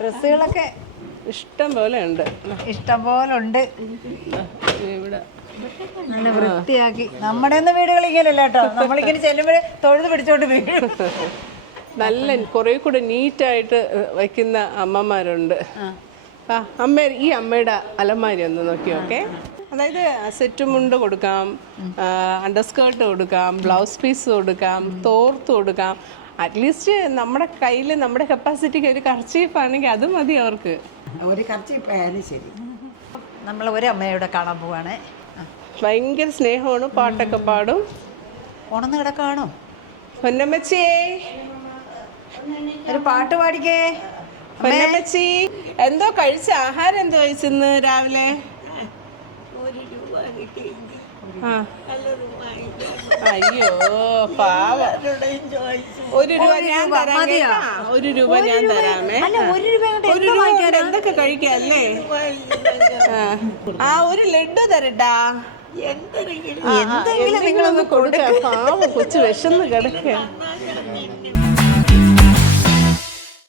ഡ്രസ്സുകളൊക്കെ ഇഷ്ടം പോലെ ഉണ്ട്. ഇവിടെ നല്ല വൃത്തിയാക്കി. നമ്മുടെ ഒന്നും വീടുകൾ ഇങ്ങനെയല്ല കേട്ടോ, നമ്മളിങ്ങനെ ചെല്ലുമ്പോഴേ തൊഴുത് പിടിച്ചോണ്ട് വീഴും. നല്ല കുറേ കൂടെ നീറ്റായിട്ട് വയ്ക്കുന്ന അമ്മമാരുണ്ട്. അമ്മ ഈ അമ്മയുടെ അലമാരി ഒന്ന് നോക്കി നോക്കേ. അതായത് സെറ്റ് മുണ്ട് കൊടുക്കാം, അണ്ടർസ്കേർട്ട് കൊടുക്കാം, ബ്ലൗസ് പീസ് കൊടുക്കാം, തോർത്ത് കൊടുക്കാം. അറ്റ്ലീസ്റ്റ് നമ്മുടെ കയ്യിൽ നമ്മുടെ കപ്പാസിറ്റിക്ക് ഒരു കർച്ചീഫ് ആണെങ്കിൽ അത് മതി അവർക്ക്. ഒരു കർച്ചീഫ് ആയാലും ശരി. നമ്മൾ ഒരു അമ്മയോടെ കാണാൻ പോവാണ്. ഭയങ്കര സ്നേഹമാണ്, പാട്ടൊക്കെ പാടും. ഉണന്ന് കിടക്കാണോ പൊന്നമ്മച്ചിയേ? ഒരു പാട്ട് പാടിക്കേ. പൊന്നമ്മച്ചി എന്തോ കഴിച്ച ആഹാരം എന്തോ കഴിച്ചെന്ന് രാവിലെ? അയ്യോ പാവ. 1 രൂപ ഞാൻ തരാം. 1 രൂപ ഞാൻ തരാമേ. 1 രൂപ എന്തൊക്കെ കഴിക്കല്ലേ? ഒരു ലഡ്ഡു തരട്ടാ. എന്തെങ്കിലും നിങ്ങളൊന്ന് കൊടുക്ക. പാവം കൊച്ചു വിശന്ന് കിടക്കുക.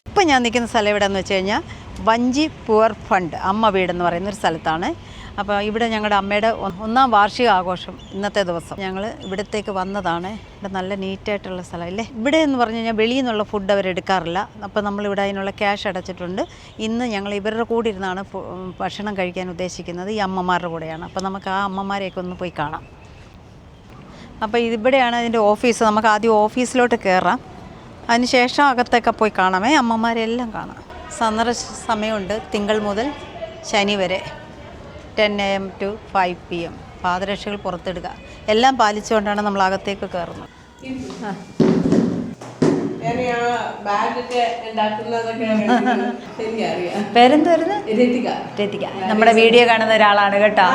ഇപ്പം ഞാൻ നിൽക്കുന്ന സ്ഥലം എവിടെയെന്ന് വെച്ച് കഴിഞ്ഞാൽ വഞ്ചി പുവർ ഫണ്ട് അമ്മ വീടെന്ന് പറയുന്നൊരു സ്ഥലത്താണ്. അപ്പോൾ ഇവിടെ ഞങ്ങളുടെ അമ്മയുടെ 1ാം വാർഷിക ആഘോഷം ഇന്നത്തെ ദിവസം ഞങ്ങൾ ഇവിടത്തേക്ക് വന്നതാണ്. ഇവിടെ നല്ല നീറ്റായിട്ടുള്ള സ്ഥലമല്ലേ. ഇവിടെ എന്ന് പറഞ്ഞു കഴിഞ്ഞാൽ വെളിയിൽ നിന്നുള്ള ഫുഡ് അവരെടുക്കാറില്ല. അപ്പോൾ നമ്മളിവിടെ അതിനുള്ള ക്യാഷ് അടച്ചിട്ടുണ്ട്. ഇന്ന് ഞങ്ങൾ ഇവരുടെ കൂടെ ഇരുന്നാണ് ഭക്ഷണം കഴിക്കാൻ ഉദ്ദേശിക്കുന്നത്. ഈ അമ്മമാരുടെ കൂടെയാണ്. അപ്പോൾ നമുക്ക് ആ അമ്മമാരെയൊക്കെ ഒന്ന് പോയി കാണാം. അപ്പോൾ ഇവിടെയാണ് അതിൻ്റെ ഓഫീസ്. നമുക്ക് ആദ്യം ഓഫീസിലോട്ട് കയറാം, അതിനുശേഷം അകത്തൊക്കെ പോയി കാണാമേ. അമ്മമാരെല്ലാം കാണാം. സന്ദർശന സമയമുണ്ട് തിങ്കൾ മുതൽ ശനി വരെ 10 AM to 5 PM. പാദരക്ഷകൾ പുറത്തിടുക. എല്ലാം പാലിച്ചുകൊണ്ടാണ് നമ്മൾ അകത്തേക്ക് കയറുന്നത്. പേരെന്തായിരുന്നു? രതിക. നമ്മുടെ വീഡിയോ കാണുന്ന ഒരാളാണ് കേട്ടോ.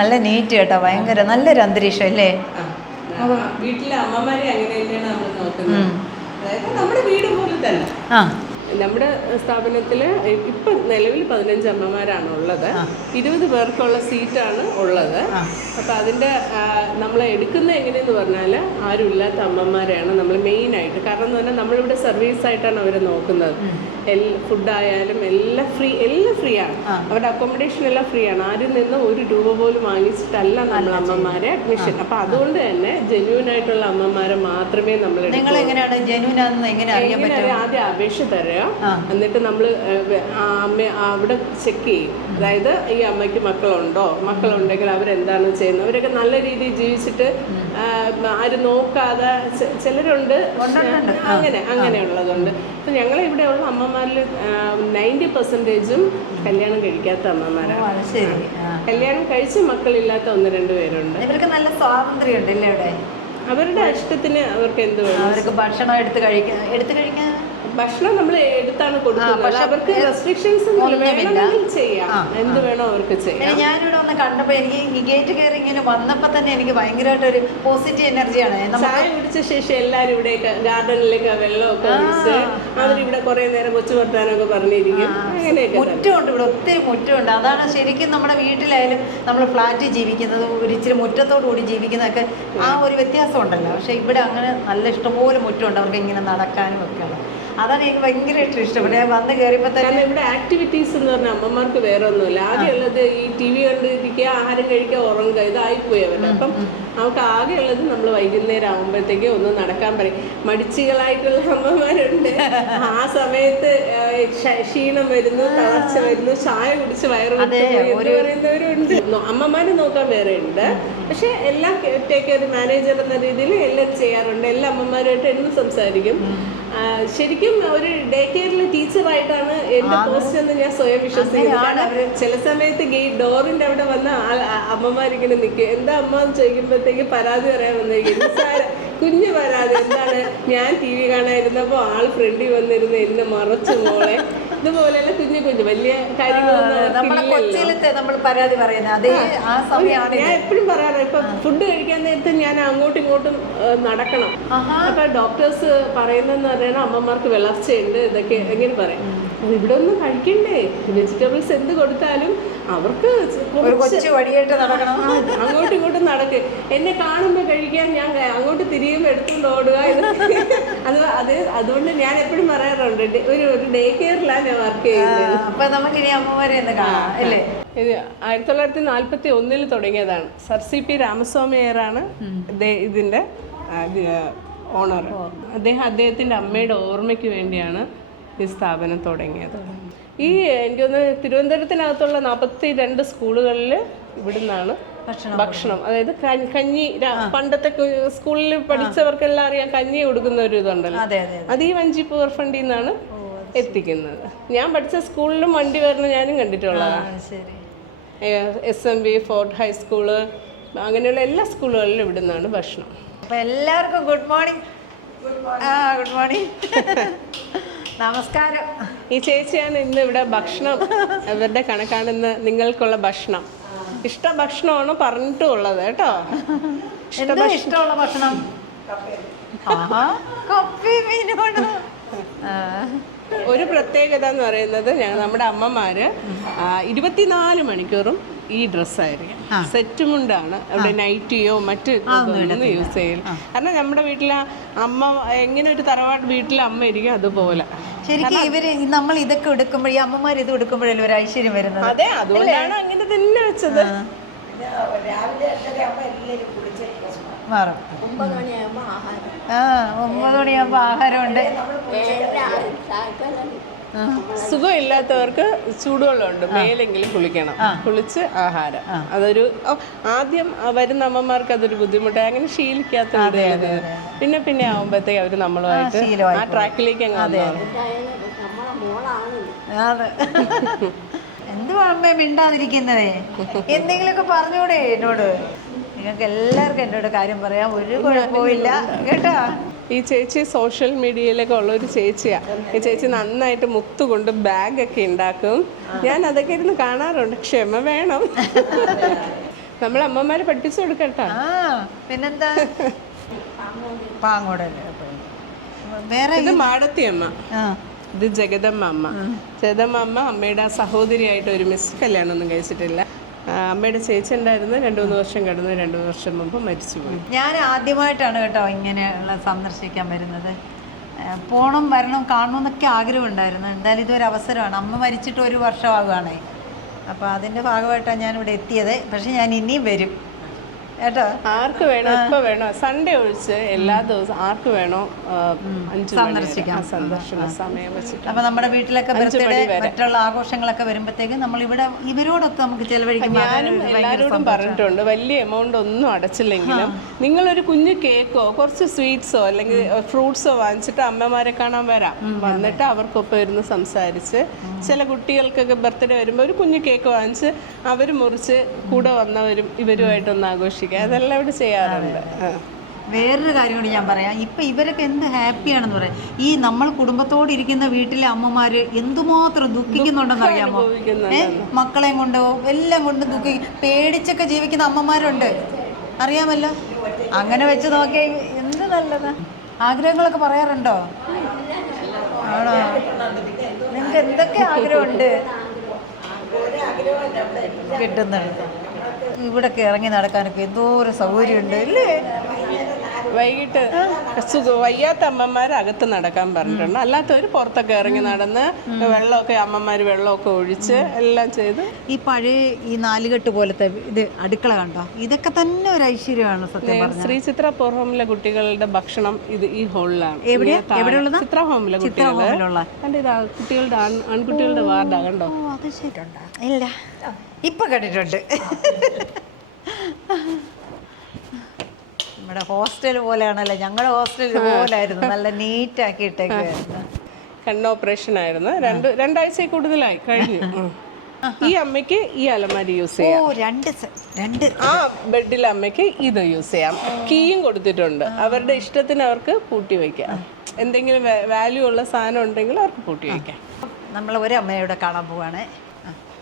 നല്ല നീറ്റ് കേട്ടോ, ഭയങ്കര നല്ലൊരു അന്തരീക്ഷം അല്ലേ. വീട്ടിലെ അമ്മമാരെ അങ്ങനെ തന്നെയാണ് നമ്മൾ നോക്കുന്നത്. അതായത് നമ്മുടെ വീട് പോലെ തന്നെ. നമ്മുടെ സ്ഥാപനത്തിൽ ഇപ്പം നിലവിൽ 15 അമ്മമാരാണ് ഉള്ളത്. 20 പേർക്കുള്ള സീറ്റാണ് ഉള്ളത്. അപ്പം അതിൻ്റെ നമ്മൾ എടുക്കുന്ന എങ്ങനെയെന്ന് പറഞ്ഞാൽ ആരുമില്ലാത്ത അമ്മമാരെയാണ് നമ്മൾ മെയിനായിട്ട്. കാരണം എന്ന് പറഞ്ഞാൽ നമ്മളിവിടെ സർവീസായിട്ടാണ് അവരെ നോക്കുന്നത്. ഫുഡായാലും എല്ലാം ഫ്രീ ആണ്. അവരുടെ അക്കോമഡേഷൻ എല്ലാം ഫ്രീ ആണ്. ആരിൽ നിന്ന് 1 രൂപ പോലും വാങ്ങിച്ചിട്ടല്ല നമ്മൾ അമ്മമാരെ അഡ്മിഷൻ. അപ്പം അതുകൊണ്ട് തന്നെ ജെന്യൂൻ ആയിട്ടുള്ള അമ്മമാരെ മാത്രമേ നമ്മൾ ആദ്യം അപേക്ഷ തരാം. എന്നിട്ട് നമ്മൾ അമ്മ അവിടെ ചെക്ക് ചെയ്യും. അതായത് ഈ അമ്മയ്ക്ക് മക്കളുണ്ടെങ്കിൽ അവരെന്താണ് ചെയ്യുന്നത്. അവരൊക്കെ നല്ല രീതിയിൽ ജീവിച്ചിട്ട് ആരും നോക്കാതെ ചിലരുണ്ട്, അങ്ങനെയുള്ളതുണ്ട്. അപ്പം ഞങ്ങളിവിടെയുള്ള അമ്മമാരിൽ 90% കല്യാണം കഴിക്കാത്ത അമ്മമാരാണ്. കല്യാണം കഴിച്ച് മക്കളില്ലാത്ത 1-2 പേരുണ്ട്. ഇവർക്ക് നല്ല സ്വാതന്ത്ര്യം ഉണ്ടല്ലേ ഇവിടെ. അവരുടെ ഇഷ്ടത്തിന് അവർക്ക് എന്ത് വേണം. അവർക്ക് ഭക്ഷണം എടുത്ത് കഴിക്കാൻ ഭക്ഷണം നമ്മൾ എടുത്താണ് കൊടുക്കുന്നത്. പക്ഷെ അവർക്ക് റെസ്ട്രിക്ഷൻസ് വേണമെങ്കിൽ ചെയ്യാം, എന്ത് വേണോ അവർക്ക് ചെയ്യാം. ഞാനിവിടെ ഒന്ന് കണ്ടപ്പോൾ എനിക്ക് ഈ ഗേറ്റ് കയറി ഇങ്ങനെ വന്നപ്പോൾ തന്നെ എനിക്ക് ഭയങ്കരമായിട്ടൊരു പോസിറ്റീവ് എനർജിയാണ്. ചായ കുടിച്ച ശേഷം എല്ലാവരും ഇവിടെ ഗാർഡനിലേക്ക് വെള്ളമൊക്കെ ഒഴിച്ച് അവരിവിടെ കുറെ നേരം കൊച്ചു വർത്താനൊക്കെ പറഞ്ഞിരിക്കും. അങ്ങനെയൊക്കെ മുറ്റമുണ്ട് ഇവിടെ, ഒത്തിരി മുറ്റമുണ്ട്. അതാണ് ശരിക്കും നമ്മുടെ വീട്ടിലായാലും നമ്മൾ ഫ്ലാറ്റിൽ ജീവിക്കുന്നത് ഒരു ഇച്ചിരി മുറ്റത്തോടു കൂടി ജീവിക്കുന്നതൊക്കെ ആ ഒരു വ്യത്യാസം ഉണ്ടല്ലോ. പക്ഷെ ഇവിടെ അങ്ങനെ നല്ല ഇഷ്ടംപോലെ മുറ്റമുണ്ട് അവർക്ക് ഇങ്ങനെ നടക്കാനും ഒക്കെ ഉള്ളത്. അതാണ് എനിക്ക് ഭയങ്കരമായിട്ട് ഇഷ്ടപ്പെട്ടത്. വന്ന് കയറിയപ്പോൾ തന്നെ ഇവിടെ ആക്ടിവിറ്റീസ് എന്ന് പറഞ്ഞാൽ അമ്മമാർക്ക് വേറെ ഒന്നുമില്ല. ആകെയുള്ളത് ഈ TV കണ്ടിരിക്കുക, ആഹാരം കഴിക്കുക, ഉറങ്ങുക, ഇതായിപ്പോയി അവരുടെ. അപ്പം നമുക്ക് ആകെയുള്ളത് നമ്മൾ വൈകുന്നേരം ആകുമ്പോഴത്തേക്ക് ഒന്ന് നടക്കാൻ പറയും. മടിച്ചികളായിട്ടുള്ള അമ്മമാരുണ്ട്. ആ സമയത്ത് ക്ഷീണം വരുന്നു, തളർച്ച വരുന്നു, ചായ കുടിച്ച് പറയുന്നവരുണ്ട്. അമ്മമാരെ നോക്കാൻ വേറെ ഉണ്ട്. പക്ഷെ എല്ലാം ടേക്ക് കെയർ മാനേജർ എന്ന രീതിയിൽ എല്ലാം ചെയ്യാറുണ്ട്. എല്ലാ അമ്മമാരുമായിട്ട് എന്നും സംസാരിക്കും. ശരിക്കും ഒരു ഡേ കെയറിലെ ടീച്ചറായിട്ടാണ് എന്റെ പോസ്റ്റ് എന്ന് ഞാൻ സ്വയം വിശ്വസിക്കുന്നത്. ചില സമയത്ത് ഡോറിന്റെ അവിടെ വന്ന അമ്മമാരിങ്ങനെ നിൽക്കുക. എന്താ അമ്മ എന്ന് ചോദിക്കുമ്പോഴത്തേക്ക് പരാതി പറയാൻ വന്നിരിക്കും. കുഞ്ഞു പരാതി. എന്താണ്, ഞാൻ TV കാണാതിരുന്നപ്പോൾ ആള് ഫ്രണ്ടിൽ വന്നിരുന്ന് എന്നെ മറച്ചു മോളെ. ഇതുപോലെയുള്ള കുഞ്ഞു വലിയ കാര്യങ്ങളൊന്നും നമ്മൾ പരാതി പറയുന്നത് അതേ ആ സമയമാണ്. ഞാൻ എപ്പോഴും പറയാറ്, ഇപ്പൊ ഫുഡ് കഴിക്കാൻ നേരത്തെ ഞാൻ അങ്ങോട്ടും ഇങ്ങോട്ടും നടക്കണം. അപ്പൊ ഡോക്ടേഴ്സ് പറയുന്നതെന്ന് പറയുന്നത് അമ്മമാർക്ക് വളർച്ചയുണ്ട്, ഇതൊക്കെ എങ്ങനെ പറയും. ഇവിടെ ഒന്നും കഴിക്കണ്ടേ, വെജിറ്റബിൾസ് എന്ത് കൊടുത്താലും അവർക്ക് കൊച്ചു വടിയായിട്ട് നടക്കണം. അങ്ങോട്ടും ഇങ്ങോട്ടും നടക്ക്. എന്നെ കാണുമ്പോൾ കഴിക്കാൻ ഞാൻ അങ്ങോട്ട് തിരിയുമ്പോൾ എടുത്തുകൊണ്ട് ഓടുക. അതുകൊണ്ട് ഞാൻ എപ്പോഴും പറയാറുണ്ട്, ഒരു ഡേ കെയറിലാണ് ഞാൻ വർക്ക് ചെയ്യുന്നത്. അപ്പൊ നമുക്ക് ഇനി അമ്മമാരെ കാണാം അല്ലേ. ഇത് 1941 തുടങ്ങിയതാണ്. സർ CP രാമസ്വാമിയറാണ് ഇതിന്റെ ഓണർ. അദ്ദേഹത്തിന്റെ അമ്മയുടെ ഓർമ്മയ്ക്ക് വേണ്ടിയാണ് ഈ സ്ഥാപനം തുടങ്ങിയത്. എനിക്കൊന്ന് തിരുവനന്തപുരത്തിനകത്തുള്ള 42 സ്കൂളുകളിൽ ഇവിടുന്നാണ് ഭക്ഷണം, അതായത് കഞ്ഞി, പണ്ടത്തെ സ്കൂളിൽ പഠിച്ചവർക്കെല്ലാം അറിയാം കഞ്ഞി കൊടുക്കുന്ന ഒരു ഇതുണ്ടല്ലോ, അത് ഈ വഞ്ചി പൂവർ ഫണ്ടിൽ നിന്നാണ് എത്തിക്കുന്നത്. ഞാൻ പഠിച്ച സ്കൂളിലും വണ്ടി വരുന്ന ഞാനും കണ്ടിട്ടുള്ളതാണ്. SMV, ഫോർട്ട് ഹൈസ്കൂള്, അങ്ങനെയുള്ള എല്ലാ സ്കൂളുകളിലും ഇവിടെ നിന്നാണ് ഭക്ഷണം. അപ്പൊ എല്ലാവർക്കും ഗുഡ് മോർണിംഗ്. ഗുഡ് മോർണിംഗ്, നമസ്കാരം. ഈ ചേച്ചിയാണ് ഇന്ന് ഇവിടെ ഭക്ഷണം, ഇവരുടെ കണക്കാണ് ഇന്ന് നിങ്ങൾക്കുള്ള ഭക്ഷണം. ഇഷ്ട ഭക്ഷണമാണ് പറഞ്ഞിട്ടുള്ളത് കേട്ടോ. ഇഷ്ടമുള്ള ഭക്ഷണം ഒരു പ്രത്യേകത എന്ന് പറയുന്നത് നമ്മുടെ അമ്മമാര് 24 മണിക്കൂറും ഈ ഡ്രസ്സായിരിക്കും. സെറ്റ് മുണ്ടാണ്, അവിടെ നൈറ്റിയോ മറ്റ് ഒന്നും യൂസ് ചെയ്യില്ല. കാരണം നമ്മുടെ വീട്ടിലെ അമ്മ എങ്ങനെ ഒരു തറവാട് വീട്ടിലെ അമ്മ ഇരിക്കും അതുപോലെ. ശരിക്കും ഇവര് നമ്മൾ ഇതൊക്കെ എടുക്കുമ്പോൾ, ഈ അമ്മമാർ ഇത് എടുക്കുമ്പോഴല്ലേ ഒരു ഐശ്വര്യം വരുന്നത്. അതെ, അതുകൊണ്ടാണ് അങ്ങനെ തന്നെ വെച്ചത്. മാറും. 9 മണിയാകുമ്പോ ആഹാരമുണ്ട്. സുഖമില്ലാത്തവർക്ക് ചൂടുവെള്ളമുണ്ട്, മേലെങ്കിലും കുളിക്കണം, കുളിച്ച് ആഹാരം. അതൊരു ആദ്യം വരുന്ന അമ്മമാർക്ക് അതൊരു ബുദ്ധിമുട്ടായി, അങ്ങനെ ശീലിക്കാത്ത പിന്നെ പിന്നെ ആവുമ്പോഴത്തേക്ക് അവര് നമ്മളുമായിട്ട് ആ ട്രാക്കിലേക്ക് അങ്ങ്. എന്തുവാ അമ്മേ മിണ്ടാതിരിക്കുന്നതേ? എന്തെങ്കിലുമൊക്കെ പറഞ്ഞൂടെ എന്നോട്? നിങ്ങൾക്ക് എല്ലാവർക്കും എന്നോട് കാര്യം പറയാം, ഒരു കുഴപ്പമില്ല കേട്ടോ. ഈ ചേച്ചി സോഷ്യൽ മീഡിയയിലൊക്കെ ഉള്ളൊരു ചേച്ചിയാണ്. ഈ ചേച്ചി നന്നായിട്ട് മുത്തുകൊണ്ട് ബാഗൊക്കെ ഉണ്ടാക്കും. ഞാൻ അതൊക്കെ ഇരുന്ന് കാണാറുണ്ട്. ക്ഷമ വേണം, നമ്മൾ അമ്മമാരെ പഠിപ്പിച്ചു കൊടുക്കട്ടോ. പിന്നെന്താ, പാങ്ങോടല്ലേ. വേറെ ഇത് മാടത്തി അമ്മ, ഇത് ജഗദമ്മ അമ്മ. ജഗദമ്മ അമ്മ അമ്മയുടെ സഹോദരിയായിട്ട് ഒരുമിച്ച് കല്യാണമൊന്നും കഴിച്ചിട്ടില്ല. അമ്മയുടെ ചേച്ചി ഉണ്ടായിരുന്നു, 2-3 വർഷം കിടന്ന് 2 വർഷം മുമ്പ് മരിച്ചുപോയി. ഞാൻ ആദ്യമായിട്ടാണ് കേട്ടോ ഇങ്ങനെയുള്ള സന്ദർശിക്കാൻ വരുന്നത്. പോണം, വരണം, കാണണമെന്നൊക്കെ ആഗ്രഹമുണ്ടായിരുന്നു. എന്തായാലും ഇതൊരു അവസരമാണ്. അമ്മ മരിച്ചിട്ട് 1 വർഷമാകുകയാണേ. അപ്പോൾ അതിൻ്റെ ഭാഗമായിട്ടാണ് ഞാനിവിടെ എത്തിയത്. പക്ഷേ ഞാൻ ഇനിയും വരും കേട്ടോ. ആർക്ക് വേണോ, എപ്പോൾ വേണോ, സൺഡേ ഒഴിച്ച് എല്ലാ ദിവസവും ആർക്ക് വേണോ 5 സന്ദർശിക്കാം, സന്ദർശന സമയം വെച്ചിട്ട്. അപ്പോൾ നമ്മുടെ വീട്ടിലൊക്കെ ബർത്ത്ഡേ മറ്റുള്ള ആഘോഷങ്ങളൊക്കെ വരുമ്പോഴത്തേക്ക് നമ്മൾ ഇവിടെ ഇവരോടൊക്കെ നമുക്ക് ചെലവഴിക്കും. ഞാനും എല്ലാവരോടും പറഞ്ഞിട്ടുണ്ട്, വലിയ എമൗണ്ട് ഒന്നും അടച്ചില്ലെങ്കിലും നിങ്ങളൊരു കുഞ്ഞു കേക്കോ കുറച്ച് സ്വീറ്റ്സോ അല്ലെങ്കിൽ ഫ്രൂട്ട്സോ വാങ്ങിച്ചിട്ട് അമ്മമാരെ കാണാൻ വരാം. വന്നിട്ട് അവർക്കൊപ്പം ഇരുന്ന് സംസാരിച്ച്, ചില കുട്ടികൾക്കൊക്കെ ബർത്ത്ഡേ വരുമ്പോൾ ഒരു കുഞ്ഞു കേക്ക് വാങ്ങിച്ച് അവർ മുറിച്ച് കൂടെ വന്നവരും ഇവരുമായിട്ടൊന്ന് ആഘോഷിക്കും. അതെല്ലാം ഇവിടെ ചെയ്യാറുണ്ട്. വേറൊരു കാര്യം കൂടി ഞാൻ പറയാം. ഇപ്പം ഇവരൊക്കെ എന്ത് ഹാപ്പിയാണെന്ന് പറയാം. ഈ നമ്മൾ കുടുംബത്തോടെ ഇരിക്കുന്ന വീട്ടിലെ അമ്മമാർ എന്തുമാത്രം ദുഃഖിക്കുന്നുണ്ടെന്ന് അറിയാമോ? മക്കളെയും കൊണ്ട് എല്ലാം കൊണ്ട് പേടിച്ചൊക്കെ ജീവിക്കുന്ന അമ്മമാരുണ്ട്, അറിയാമല്ലോ. അങ്ങനെ വെച്ച് നോക്കിയാൽ എന്ത് നല്ലതാ. ആഗ്രഹങ്ങളൊക്കെ പറയാറുണ്ടോ? ആണോ? നിങ്ങൾക്ക് എന്തൊക്കെ ആഗ്രഹമുണ്ട് കിട്ടുന്നുണ്ട്. ഇവിടൊക്കെ ഇറങ്ങി നടക്കാനൊക്കെ എന്തോരം സൗകര്യമുണ്ട് അല്ലേ? വൈകിട്ട് വയ്യാത്ത അമ്മമാർ അകത്ത് നടക്കാൻ പറഞ്ഞിട്ടുണ്ട്. അല്ലാത്തവർ പുറത്തൊക്കെ ഇറങ്ങി നടന്ന് വെള്ളമൊക്കെ അമ്മമാർ വെള്ളമൊക്കെ ഒഴിച്ച് എല്ലാം ചെയ്ത്. ഈ പഴയ ഈ 4 കെട്ട് പോലത്തെ ഇത് അടുക്കള കണ്ടോ? ഇതൊക്കെ തന്നെ ഒരു ഐശ്വര്യമാണ് സത്യം പറഞ്ഞാൽ. ശ്രീ ചിത്ര പവർ ഹോമിലെ കുട്ടികളുടെ ഭക്ഷണം ഇത് ഈ ഹോളിലാണ്. എവിടെയുള്ളത്? ചിത്ര ഹോമിലെ കുട്ടികളുടെ കുട്ടികളുടെ ആൺകുട്ടികളുടെ വാർഡാ കണ്ടോ? അത് ശരിയുണ്ടോ? ഇല്ല, ഇപ്പൊ കണ്ടിട്ടുണ്ട്. നമ്മുടെ ഹോസ്റ്റൽ പോലെയാണല്ലോ. ഞങ്ങളുടെ ഹോസ്റ്റൽ പോലായിരുന്നു, നല്ല നീറ്റ് ആക്കി ഇട്ടേക്കായിരുന്നു. കണ്ണ് ഓപ്പറേഷൻ ആയിരുന്നു, 2 കൂടുതലായി കഴിഞ്ഞു. ഈ അമ്മയ്ക്ക് ഈ അലമാരി യൂസ് ചെയ്യാം. ആ ബെഡിലെ അമ്മയ്ക്ക് ഇത് യൂസ് ചെയ്യാം. കീയും കൊടുത്തിട്ടുണ്ട്. അവരുടെ ഇഷ്ടത്തിന് അവർക്ക് പൂട്ടി വയ്ക്കാം. എന്തെങ്കിലും വാല്യൂ ഉള്ള സാധനം ഉണ്ടെങ്കിൽ അവർക്ക് പൂട്ടി വയ്ക്കാം. നമ്മൾ ഒരു അമ്മയോടെ കാണാൻ പോവാണ്.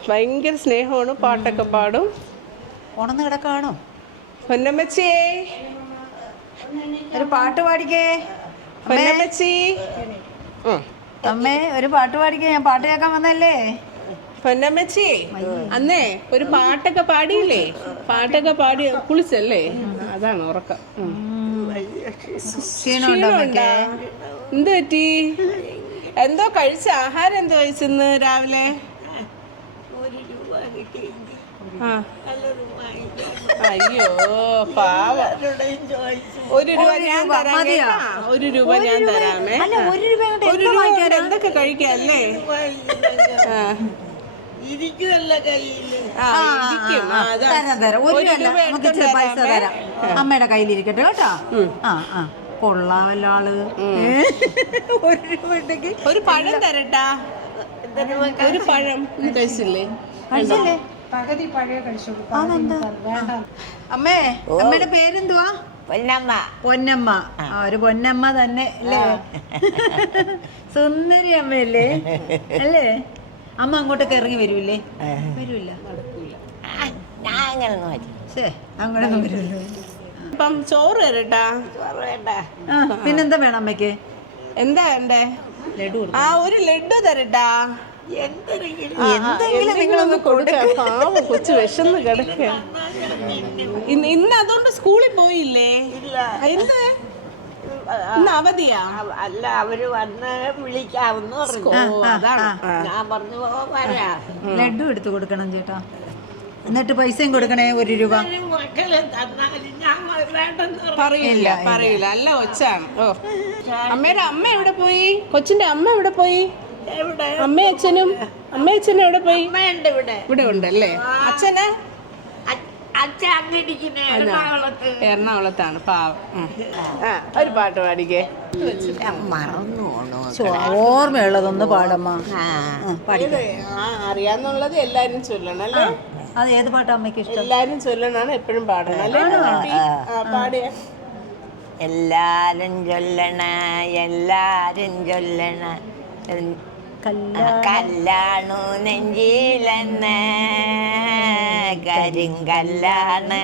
ഭയങ്കര സ്നേഹമാണ്, പാട്ടൊക്കെ പാടും. ഉണന്ന് കിടക്കാണോ? പൊന്നമ്മച്ചിയേ, ഒരു പാട്ട് പാടിക്കേ. പൊന്നമ്മച്ചി. അമ്മേ ഒരു പാട്ട് പാടിക്കോ, ഞാൻ പാട്ട് കേൾക്കാൻ വന്നല്ലേ. പൊന്നമ്മച്ചി അന്നേ ഒരു പാട്ടൊക്കെ പാടിയില്ലേ? പാട്ടൊക്കെ പാടി കുളിച്ചല്ലേ? അതാണ് ഉറക്കം. ക്ഷീണമുണ്ടോ അമ്മയ്ക്ക്? എന്ത് പറ്റി? എന്തോ കഴിച്ച ആഹാരം എന്തോ കഴിച്ചെന്ന് രാവിലെ? ആ അയ്യോ പാവ. 1 രൂപ ഞാൻ തരാം കേട്ടാ. 1 രൂപ ഞാൻ തരാമേ. 1 രൂപ 1 രൂപ കൊണ്ട് എന്തൊക്കെ കഴിക്കല്ലേ? ആ ഇരിക്കും. പൈസ തരാം, അമ്മയുടെ കയ്യിലിരിക്കട്ടെ കേട്ടോ. ആ ആ കൊള്ളാമല്ലോ ആള്. 1 രൂപ ഉണ്ടെങ്കിൽ ഒരു പഴം തരട്ടാ. ഒരു പഴം കഴിച്ചില്ലേ? കഴിച്ചില്ലേ? പകുതി പഴയ കഴിച്ചു. അമ്മേ, അമ്മയുടെ പേരെന്തുവാ? പൊന്നമ്മ. പൊന്നമ്മ. ഒരു പൊന്നമ്മ തന്നെ അല്ലേ? സുന്ദരി അമ്മയല്ലേ അല്ലേ? അമ്മ അങ്ങോട്ടൊക്കെ ഇറങ്ങി വരൂല്ലേ? വരൂല്ല. ഞാൻ അങ്ങനെ ശേ, അങ്ങനൊന്നും വരൂല്ലോ. ഇപ്പം ചോറ് തരട്ടാ. പിന്നെന്താ വേണം അമ്മയ്ക്ക്? എന്താ വേണ്ടേ? ആ ഒരു ലഡു തരട്ടാ. എന്തെങ്കിലും നിങ്ങളൊന്ന് കൊടുക്കാം. പാവം കൊച്ചു വിശന്ന് കിടക്ക. ഇന്ന് അതുകൊണ്ട് സ്കൂളിൽ പോയില്ലേ? എന്ത് ഇന്ന് അവധിയാ? അല്ല, അവര് വന്ന് വിളിക്കാമെന്ന് പറഞ്ഞു. അതാണ് ഞാൻ പറഞ്ഞു വരാ. ലഡു എടുത്തു കൊടുക്കണം ചേട്ടാ, എന്നിട്ട് പൈസയും കൊടുക്കണേ 1 രൂപ. മക്കളെ തന്നാലും ഞാൻ വേണ്ടെന്ന് പറയില്ല പറയില്ല. അല്ല കൊച്ചാണ്. ഓ അമ്മയുടെ അമ്മ എവിടെ പോയി? കൊച്ചിന്റെ അമ്മ എവിടെ പോയി? അമ്മയും അച്ഛനും എവിടെ പോയി? ഇവിടെ ഉണ്ടല്ലേ. അച്ഛന് എറണാകുളത്താണ്. പാവം. ഒരു പാട്ട് പാടിക്കേ. മറന്നു പോണു. ഓർമ്മയുള്ളതൊന്ന് പാടമ്മ. അറിയാന്നുള്ളത് എല്ലാരും ചൊല്ലണം അല്ലേ? അത് ഏത് പാട്ടാ അമ്മയ്ക്ക് ഇഷ്ടം? എല്ലാരും ചൊല്ലണാണ്, എപ്പോഴും പാടണം അല്ലേ? പാടിയ എല്ലാരും ചൊല്ലണ, എല്ലാരും ചൊല്ലണ, കല്ലാണു നെഞ്ചിലെന്ന്, കരിങ്കല്ലാണ്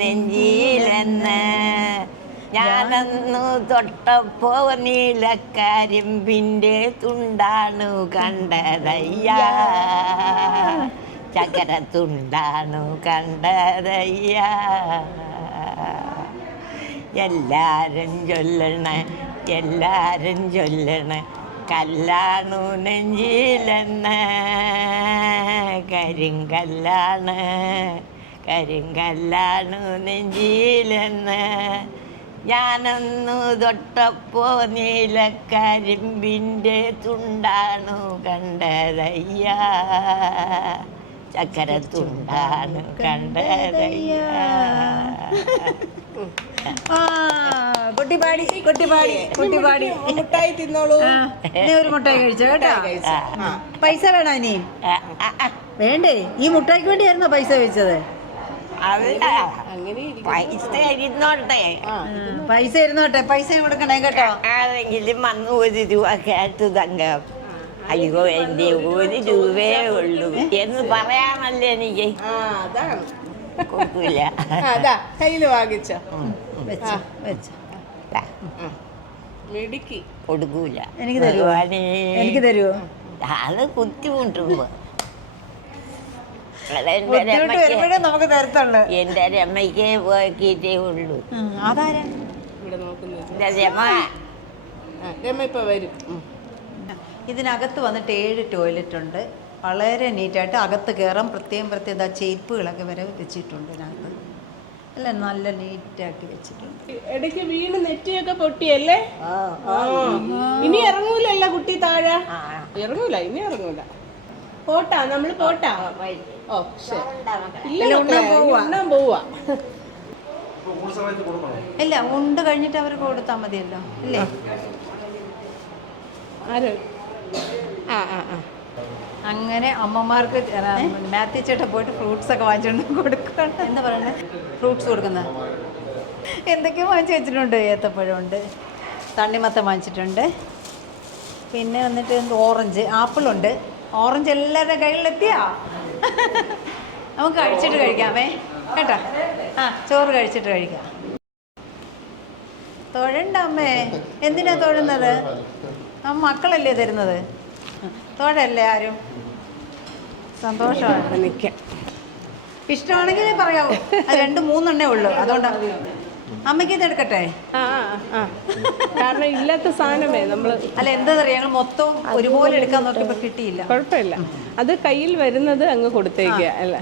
നെഞ്ചിലെന്ന്, ഞാനന്നു തൊട്ടപ്പോ നീലക്കരിമ്പിൻ്റെ തുണ്ടാണു കണ്ടതയ്യ, ചക്കര തുണ്ടാണു കണ്ടതയ്യ. എല്ലാരും ചൊല്ലണ കല്ലാണു നെഞ്ചിലെന്ന്, കരിങ്കല്ലാണ് നെഞ്ചിലെന്ന്, ഞാനൊന്നു തൊട്ടപ്പോ നീലക്കരിമ്പിൻ്റെ തുണ്ടാണു കണ്ടതയ്യ, ചക്കര തുണ്ടാണു കണ്ടതയ്യ. കുട്ടിപ്പാടി മുട്ടായി തിന്നോളൂ. ഒരു മുട്ടായി കഴിച്ചോ കേട്ടോ. പൈസ വേണോ ഇനി? വേണ്ടേ? ഈ മുട്ടായിക്ക് വേണ്ടിയായിരുന്നോ പൈസ വെച്ചത്? പൈസ ഇരുന്നോട്ടെ, പൈസ കൊടുക്കണേ കേട്ടോ. ആരെങ്കിലും വന്ന് 1 രൂപ കേട്ടു തങ്കം. അയ്യോ എൻ്റെ 1 രൂപയേ ഉള്ളൂ എന്ന് പറയാമല്ലേ എനിക്ക്. അതാണ് കൊടുക്കൂല. അതാ കയ്യില് വാങ്ങിച്ചോ. കൊടുക്കൂല. എനിക്ക് തരുമോ? അത് ബുദ്ധിമുട്ടുമ്പോ നമുക്ക് തരത്തുള്ളു. എന്റെ രമയ്ക്ക് പോക്കിട്ടേ ഉള്ളൂ. ഇപ്പൊ വരും. ഇതിനകത്ത് വന്നിട്ട് 7 ടോയ്ലറ്റ് ഉണ്ട്. വളരെ നീറ്റായിട്ട് അകത്ത് കയറാൻ പ്രത്യേകം ചെരുപ്പുകളൊക്കെ വരെ വെച്ചിട്ടുണ്ട് ഇതിനകത്ത്. അല്ല, നല്ല നീറ്റാക്കി വെച്ചിട്ടുണ്ട്. ഇടയ്ക്ക് വീണ് നെറ്റിയൊക്കെ പൊട്ടിയല്ലേ? ഇനി ഇറങ്ങൂലല്ല കുട്ടി താഴെ? ഇറങ്ങൂല, ഇനി ഇറങ്ങൂല. പോട്ടാ, നമ്മള് പോട്ടാ. ഓ ശരി. ഇല്ല, ഉണ്ണാൻ പോവാ. ഇല്ല, ഉണ്ട് കഴിഞ്ഞിട്ട് അവർക്ക് കൊടുത്താൽ മതിയല്ലോ അല്ലേ? ആര്? അങ്ങനെ അമ്മമാർക്ക് മാത്യു ചേട്ടൻ പോയിട്ട് ഫ്രൂട്ട്സ് ഒക്കെ വാങ്ങിച്ചുകൊണ്ട് കൊടുക്കുകയാണ്. എന്താ പറയുന്നത്? ഫ്രൂട്ട്സ് കൊടുക്കുന്നത് എന്തൊക്കെയോ വാങ്ങിച്ചു വെച്ചിട്ടുണ്ട്. ഏത്തപ്പഴമുണ്ട്, തണ്ണിമത്തം വാങ്ങിച്ചിട്ടുണ്ട്, പിന്നെ വന്നിട്ട് ഓറഞ്ച്, ആപ്പിളുണ്ട്. ഓറഞ്ച് എല്ലാവരുടെ കയ്യിലെത്തിയാ? നമുക്ക് കഴിച്ചിട്ട് കഴിക്കാമേ കേട്ടോ. ചോറ് കഴിച്ചിട്ട് കഴിക്കാം. തൊഴണ്ട അമ്മേ. എന്തിനാ തൊഴുന്നത്? ആ മക്കളല്ലേ തരുന്നത്, തൊഴല്ലേ ആരും. സന്തോഷമാണ്. നിൽക്കാം. ഇഷ്ടമാണെങ്കിലേ പറയാവൂ. അത് 2-3 ഉള്ളൂ, അതുകൊണ്ടാണ്. അമ്മയ്ക്ക് ഇത് എടുക്കട്ടെ? കാരണം ഇല്ലാത്ത സാധനമേ നമ്മൾ. അല്ല എന്താ ഞങ്ങൾ മൊത്തം ഒരുപോലെ എടുക്കാൻ നോക്കിയപ്പോൾ കിട്ടിയില്ല. കുഴപ്പമില്ല, അത് കയ്യിൽ വരുന്നത് അങ്ങ് കൊടുത്തേക്കുക അല്ല.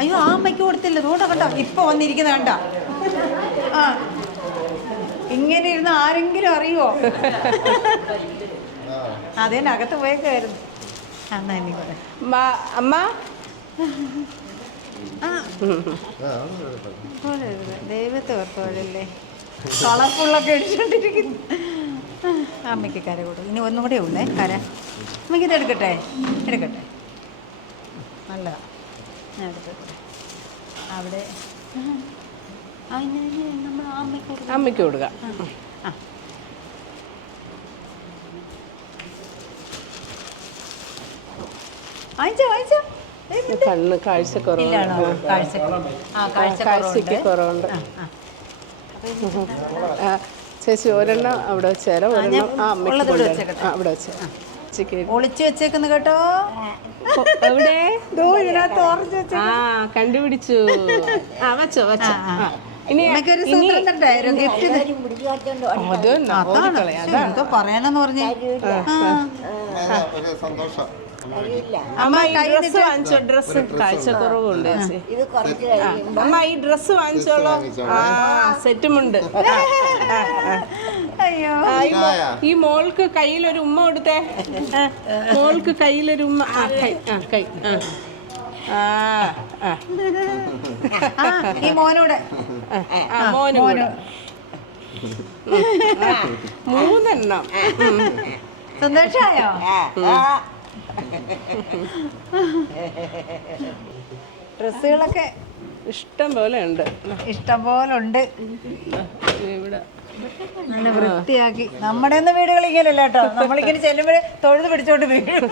അയ്യോ, ആ അമ്മയ്ക്ക് കൊടുത്തില്ല. തോട്ട കണ്ടോ ഇപ്പൊ വന്നിരിക്കുന്ന കണ്ട. ആ, ഇങ്ങനെ ഇരുന്ന് ആരെങ്കിലും അറിയുമോ? അതിനകത്ത് പോയേക്കായിരുന്നു. അമ്മ ദൈവത്തെ ഓർത്തോഴല്ലേ, കളർഫുള്ളൊക്കെ അടിച്ചോണ്ടിരിക്കുന്നു. അമ്മയ്ക്ക് കര കൊടുക്കും. ഇനി ഒന്നും കൂടെ ഉള്ളേ കര. അമ്മയ്ക്ക് ഇത് എടുക്കട്ടെ? എടുക്കട്ടെ, നല്ലതാ. ഞാൻ എടുക്കട്ടെ. അവിടെ നമ്മൾ അമ്മയ്ക്ക് കൊടുക്കാം. കണ്ണ് കാഴ്ചക്കുറവുണ്ട്. കാഴ്ചക്ക് കുറവുണ്ട്. ചേച്ചി ഒരെണ്ണം അവിടെ വെച്ചേരാം, ഒരെണ്ണം ആ അമ്മയ്ക്ക് അവിടെ വെച്ചേരാം. ഒളിച്ചു വെച്ചേക്കുന്നു കേട്ടോ. എവിടെ? ഇതിനകത്ത് ഓർമ്മിച്ച് വെച്ചേ. കണ്ടുപിടിച്ചു. വെച്ചോ വെച്ചോ. ഇനി എന്തോ പറയാനെന്ന് പറഞ്ഞേ. അമ്മ ഈ ഡ്രസ് വാങ്ങിച്ചോ? ഡ്രസ് കാഴ്ചക്കുറവുണ്ട്. അമ്മ ഈ ഡ്രസ് വാങ്ങിച്ചോളൂ. സെറ്റുമുണ്ട്. അയ്യോ, ഈ മോൾക്ക് കയ്യിലൊരു ഉമ്മ കൊടുത്തേ. മോൾക്ക് കയ്യിലൊരു ഉമ്മ. കൈ ഈ മോനൂടെ. മോനൂടെ 3 സന്തോഷായോ? ഡ്രസ്സുകളൊക്കെ ഇഷ്ടം പോലെ ഉണ്ട്. ഇഷ്ടം പോലെ ഉണ്ട്. ഇവിടെ നല്ല വൃത്തിയാക്കി. നമ്മുടെ ഒന്നും വീടുകൾ ഇങ്ങനെയല്ല കേട്ടോ. നമ്മളിങ്ങനെ ചെല്ലുമ്പോഴേ തൊഴുത് പിടിച്ചോണ്ട് വീഴും.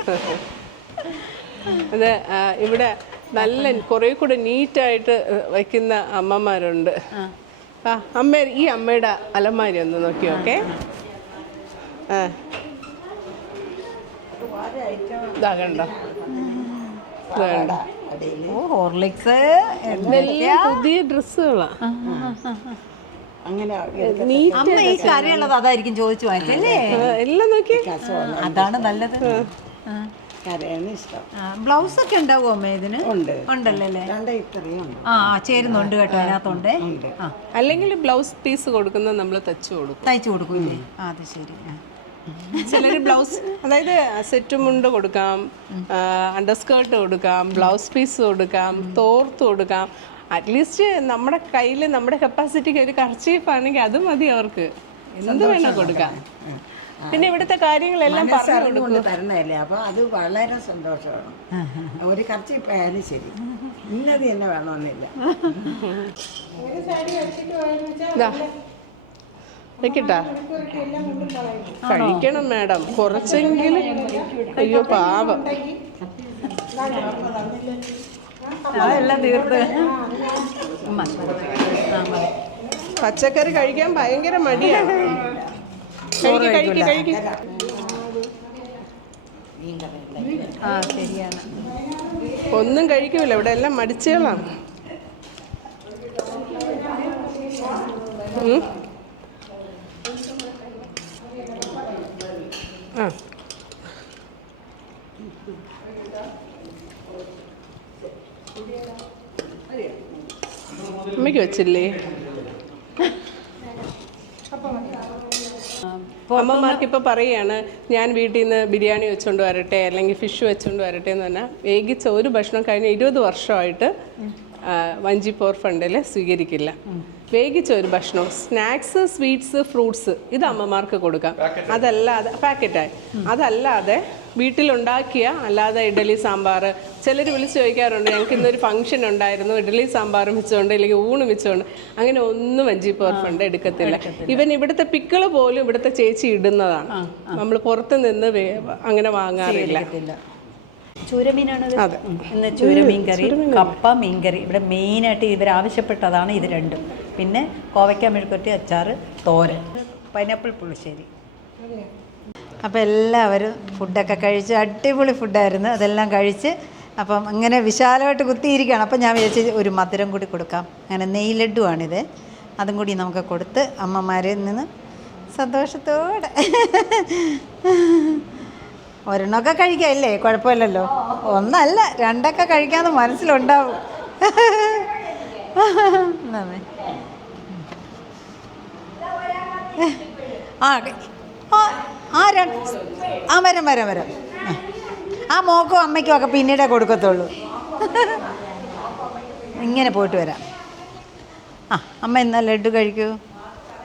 അത് ഇവിടെ നല്ല കുറേ കൂടെ നീറ്റായിട്ട് വയ്ക്കുന്ന അമ്മമാരുണ്ട്. അമ്മ ഈ അമ്മയുടെ അലമാരി ഒന്ന് നോക്കി നോക്കേ. ഇതാകണ്ടോ? ഹോർലിക്സ്, പുതിയ ഡ്രസ്സുകളാ. അമ്മ ഈ കരയുള്ളത് അതായിരിക്കും ചോദിച്ചു വാങ്ങിച്ചല്ലേ. എല്ലാം നോക്കി. അതാണ് നല്ലത്. ബ്ലൗസ് ഒക്കെ ഉണ്ടാവുമോ അമ്മ ഇതിന്? ഉണ്ടല്ലേ? ചേരുന്നുണ്ട് കേട്ടോ, അതിനകത്തുണ്ട്. അല്ലെങ്കിൽ ബ്ലൗസ് പീസ് കൊടുക്കുന്നത് നമ്മൾ തയ്ച്ചു കൊടുക്കൂല്ലേ? അത് ശരി. ചിലർ ബ്ലൗസ്, അതായത് സെറ്റ് മുണ്ട് കൊടുക്കാം, അണ്ടർസ്കേർട്ട് കൊടുക്കാം, ബ്ലൗസ് പീസ് കൊടുക്കാം, തോർത്ത് കൊടുക്കാം. അറ്റ്ലീസ്റ്റ് നമ്മുടെ കയ്യിൽ നമ്മുടെ കപ്പാസിറ്റിക്ക് ഒരു കർച്ചീഫ് ആണെങ്കിൽ അത് മതി അവർക്ക്. എന്ത് വേണം കൊടുക്കാം. പിന്നെ ഇവിടുത്തെ കാര്യങ്ങളെല്ലാം പറഞ്ഞു തരുന്നതല്ലേ, അപ്പൊ അത് വളരെ സന്തോഷമാണ്. ഒരു കർച്ചീഫ് ആയാലും ശരി, ഇന്നത് തന്നെ വേണമെന്നില്ല. വെക്കട്ടാ? കഴിക്കണം മാഡം, കുറച്ചെങ്കിലും. അയ്യോ പാവം. അതെല്ലാം തീർത്ത്. പച്ചക്കറി കഴിക്കാൻ ഭയങ്കര മടിയാണ്. കഴിക്കും. ശരിയാണ്. ഒന്നും കഴിക്കൂല. ഇവിടെ എല്ലാം മടിച്ചുകളാണ്. അമ്മയ്ക്ക് വെച്ചില്ലേ? അമ്മമാർക്ക് ഇപ്പോൾ പറയുകയാണ്, ഞാൻ വീട്ടിൽ നിന്ന് ബിരിയാണി വെച്ചുകൊണ്ട് വരട്ടെ, അല്ലെങ്കിൽ ഫിഷ് വെച്ചുകൊണ്ട് വരട്ടെ എന്ന് പറഞ്ഞാൽ വേഗിച്ച ഒരു ഭക്ഷണം കഴിഞ്ഞ 20 വർഷമായിട്ട് വഞ്ചി പോർ ഫണ്ടിൽ സ്വീകരിക്കില്ല. വേഗിച്ച ഒരു ഭക്ഷണം, സ്നാക്സ്, സ്വീറ്റ്സ്, ഫ്രൂട്ട്സ്, ഇത് അമ്മമാർക്ക് കൊടുക്കാം. അതല്ലാതെ പാക്കറ്റായി, അതല്ലാതെ വീട്ടിലുണ്ടാക്കിയ അല്ലാതെ ഇഡ്ഡലി സാമ്പാർ, ചിലർ വിളിച്ച് ചോദിക്കാറുണ്ട്, ഞങ്ങൾക്ക് ഇന്നൊരു ഫംഗ്ഷൻ ഉണ്ടായിരുന്നു, ഇഡ്ഡലി സാമ്പാറും വെച്ചുകൊണ്ട് അല്ലെങ്കിൽ ഊണ് വെച്ചുകൊണ്ട്, അങ്ങനെ ഒന്നും വഞ്ചി പോർ ഫണ്ട് എടുക്കത്തില്ല. ഇവൻ ഇവിടുത്തെ പിക്കിള് പോലും ഇവിടുത്തെ ചേച്ചി ഇടുന്നതാണ്. നമ്മൾ പുറത്ത് നിന്ന് അങ്ങനെ വാങ്ങാറില്ല. ചൂരമീനാണ്. ഇന്ന് ചൂരമീൻ കറി, കപ്പ മീൻകറി. ഇവിടെ മെയിനായിട്ട് ഇവരാവശ്യപ്പെട്ടതാണ് ഇത് രണ്ടും. പിന്നെ കോവയ്ക്ക മെഴുക്കുവരട്ടി, അച്ചാർ, തോരൻ, പൈനാപ്പിൾ പുളിശ്ശേരി. അപ്പോൾ എല്ലാവരും ഫുഡൊക്കെ കഴിച്ച് അടിപൊളി ഫുഡായിരുന്നു. അതെല്ലാം കഴിച്ച് അപ്പം അങ്ങനെ വിശാലമായിട്ട് കുത്തിയിരിക്കുകയാണ്. അപ്പം ഞാൻ വിചാരിച്ച് ഒരു മധുരം കൂടി കൊടുക്കാം. അങ്ങനെ നെയ് ലഡുവാണിത്. അതും കൂടി നമുക്ക് കൊടുത്ത് അമ്മമാരിൽ നിന്ന് സന്തോഷത്തോടെ ഒരെണ്ണമൊക്കെ കഴിക്കാമല്ലേ, കുഴപ്പമില്ലല്ലോ. ഒന്നല്ല 2ഒക്കെ കഴിക്കാമെന്ന് മനസ്സിലുണ്ടാവും. വരാം. ആ മോക്കും അമ്മയ്ക്കും ഒക്കെ പിന്നീടേ കൊടുക്കത്തുള്ളൂ. ഇങ്ങനെ പോയിട്ട് വരാം. അമ്മ എന്നാ ലഡു കഴിക്കൂ,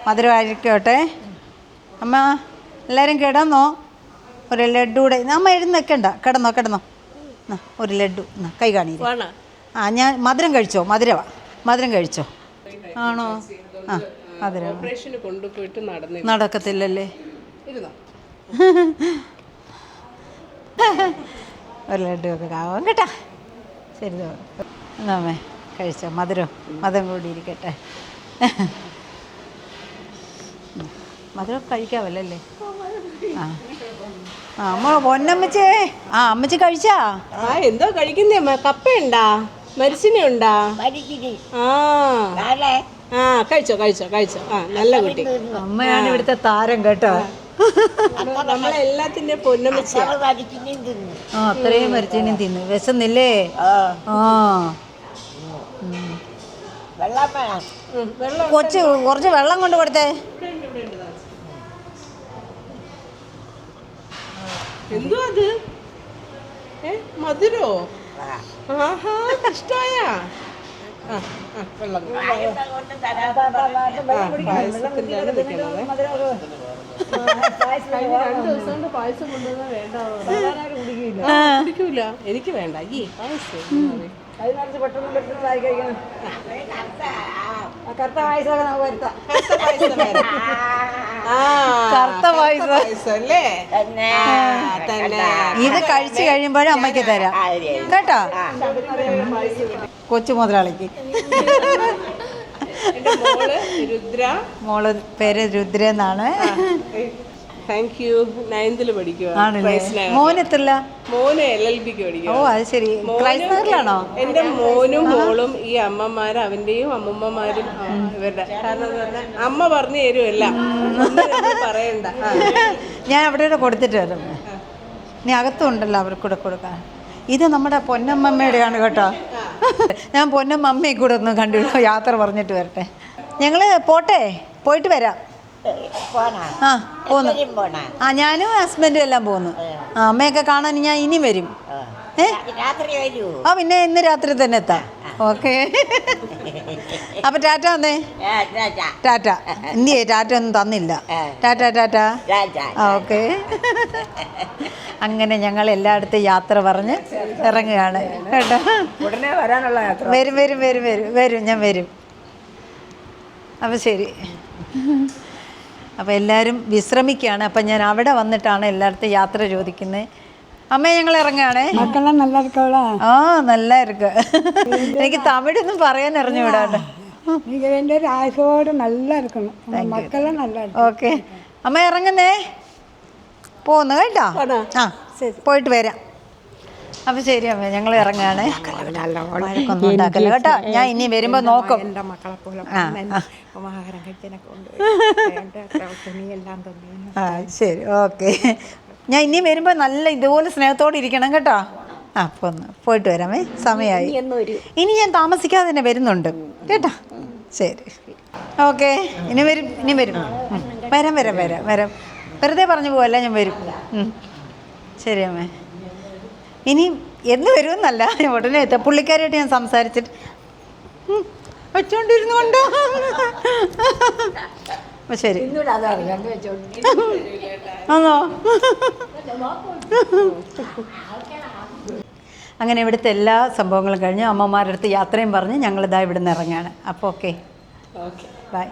മധുരമായിരിക്കോട്ടെ. അമ്മ എല്ലാവരും കിടന്നോ? ഒരു ലഡു കൂടെ. അമ്മ എഴുന്ന് വെക്കണ്ട, കിടന്നോ. ഒരു ലഡു കൈ കാണിയില്ല. ഞാൻ മധുരം കഴിച്ചോ? മധുരം കഴിച്ചോ? ആണോ? മധുരം നടക്കത്തില്ലല്ലേ. ഒരു ലഡു ഒക്കെ ആവാം കേട്ടാ. ശരി എന്നാമേ കഴിച്ചോ? മധുരം കൂടി ഇരിക്കട്ടെ. മധുരം കഴിക്കാവല്ലേ? അമ്മ പൊന്നമ്മച്ചേ. അമ്മച്ചി കഴിച്ചാ? എന്തോ കഴിക്കുന്നേ? കപ്പയുണ്ടാ? മരിച്ചിനുണ്ടാ? കഴിച്ചോ. നല്ല കുട്ടി. അമ്മയാണ് ഇവിടുത്തെ താരം കേട്ടോ. നമ്മളെല്ലാത്തിന്റെ പൊന്നമ്മച്ചി. അത്രയും മരിച്ചതിനും തിന്നു. വിശന്നില്ലേ? കൊച്ചു കുറച്ച് വെള്ളം കൊണ്ട് കൊടുത്തേ. എന്തോ അത്? മധുരോ? ഇഷ്ടായ? വെള്ളം പായസം കൊണ്ടുവന്നാ കുടിക്കൂല. എനിക്ക് വേണ്ട ഈ പായസം. കറുത്ത പായസം അല്ലേ? ഇത് കഴിച്ചു കഴിയുമ്പോഴും അമ്മയ്ക്ക് തരാം കേട്ടോ. കൊച്ചു മുതലാളിക്ക്. മോള് പേര് രുദ്ര എന്നാണ്. Thank you. 9th പഠിക്കുക. മോനെത്തില്ല? മോന് LLBക്ക് പഠിക്കുക. ഓ അത് ശരി. ക്രൈസ്തവരിലാണോ? എന്റെ മോനും മോളും ഈ അമ്മമാരും അവന്റെയും അമ്മൂമ്മമാരും ഇവരുടെ. കാരണം അമ്മ പറഞ്ഞു തരുമല്ല, പറയണ്ട. ഞാൻ അവിടെ കൊടുത്തിട്ട് വരും. ഇനി അകത്തുണ്ടല്ലോ അവർക്കൂടെ കൊടുക്കാൻ. ഇത് നമ്മുടെ പൊന്നമ്മയുടെയാണ് കേട്ടോ. ഞാൻ പൊന്നമ്മയെ കൂടെ ഒന്ന് കണ്ടില്ല. യാത്ര പറഞ്ഞിട്ട് വരട്ടെ. ഞങ്ങൾ പോയിട്ട് വരാം. പോന്നു. ഞാനും ഹസ്ബൻഡും എല്ലാം പോന്നു. അമ്മയൊക്കെ കാണാൻ ഞാൻ ഇനി വരും. പിന്നെ ഇന്ന് രാത്രി തന്നെ എത്താം. ഓക്കെ. അപ്പൊ ടാറ്റ വന്നേ. ടാറ്റ. എന്തിയേ ടാറ്റ ഒന്നും തന്നില്ല. ടാറ്റ. ഓക്കെ. അങ്ങനെ ഞങ്ങൾ എല്ലായിടത്തും യാത്ര പറഞ്ഞ് ഇറങ്ങുകയാണ് കേട്ടോ. ഉടനെ വരാനുള്ള യാത്ര. വരും. ഞാൻ വരും. അപ്പം ശരി. അപ്പോൾ എല്ലാവരും വിശ്രമിക്കുകയാണ്. അപ്പം ഞാൻ അവിടെ വന്നിട്ടാണ് എല്ലായിടത്തും യാത്ര ചോദിക്കുന്നത്. അമ്മ ഞങ്ങൾ ഇറങ്ങുകയാണേ. മക്കളെല്ലാം നല്ല ഇരിക്കോളാ? നല്ല ഇരിക്ക. എനിക്ക് തമിഴൊന്നും പറയാൻ അറിഞ്ഞുകൂടാണ്ട്. എൻ്റെ ഒരു ആയുസോട് നല്ല ഇരിക്കണം. മക്കളെ നല്ല. ഓക്കെ അമ്മ ഇറങ്ങുന്നേ. പോന്നു കേട്ടോ. പോയിട്ട് വരാം. അപ്പം ശരി അമ്മ ഞങ്ങൾ ഇറങ്ങുകയാണ്. വഴക്കൊന്നും ഉണ്ടാക്കല്ല കേട്ടോ. ഞാൻ ഇനി വരുമ്പോൾ നോക്കും. എൻ്റെ മക്കളെ പോലെ ആഹാരം കഴിക്കാനൊക്കെ ഉണ്ട്. ശരി ഓക്കെ. ഞാൻ ഇനി വരുമ്പോൾ നല്ല ഇതുപോലെ സ്നേഹത്തോടെ ഇരിക്കണം കേട്ടോ. അപ്പോൾ ഒന്ന് പോയിട്ട് വരാമേ. സമയമായി. ഇനി ഞാൻ താമസിക്കാതെ തന്നെ വരുന്നുണ്ട് കേട്ടോ. ശരി ഓക്കെ. ഇനി വരും. വരാം. വെറുതെ പറഞ്ഞു പോവല്ല, ഞാൻ വരും. ശരി അമ്മേ. ഇനി എന്ന് വരുമെന്നല്ല, ഉടനെ എത്താം. പുള്ളിക്കാരായിട്ട് ഞാൻ സംസാരിച്ചിട്ട് വെച്ചോണ്ടിരുന്നുകൊണ്ടോ. അപ്പോൾ ശരി. ആണോ? അങ്ങനെ ഇവിടുത്തെ എല്ലാ സംഭവങ്ങളും കഴിഞ്ഞ് അമ്മമാരുടെ അടുത്ത് യാത്രയും പറഞ്ഞ് ഞങ്ങളിതാ ഇവിടുന്ന് ഇറങ്ങുകയാണ്. അപ്പോൾ ഓക്കെ ബൈ.